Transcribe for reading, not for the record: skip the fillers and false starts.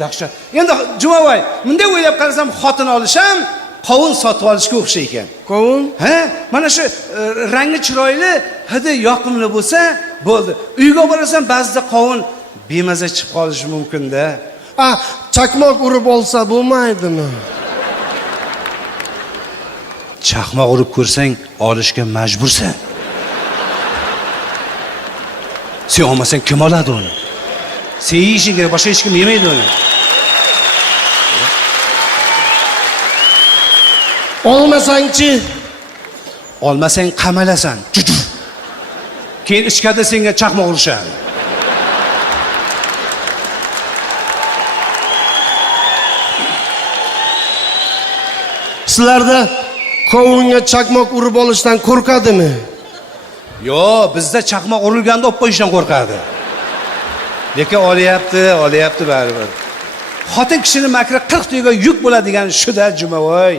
Dahshat. Endi Jumovoy, bunday o'ylab qarasam, xotin olish ham qovun sotib olishga o'xshaydi ekan. Qovun? Ha, mana shu rangi chiroyli, hidi yoqimli bo'lsa, bo'ldi. Uyga borasan, ba'zida qovun bemaza chiqib qolishi mumkin-da. Chaqmoq urib olsa bo'lmaydimi? Chaqmoq urib ko'rsang, olishga majbursan. Sen olmasang kim oladi uni? Sen yeyishing kerak, boshqa hech kim yemaydi uni. Olmasangchi? Olmasang qamalasan. Keyin ichkada senga chaqmoq urishadi. Sizlarda qovunga chaqmoq urib olishdan qo'rqadimi? Yo'q, bizda chaqmoq urilganda olib qo'yishdan qo'rqadi. Lekin olyapti baribir. Xotin kishining makri 40 tuyaga yuk bo'ladigan shu-da, Jumovoy.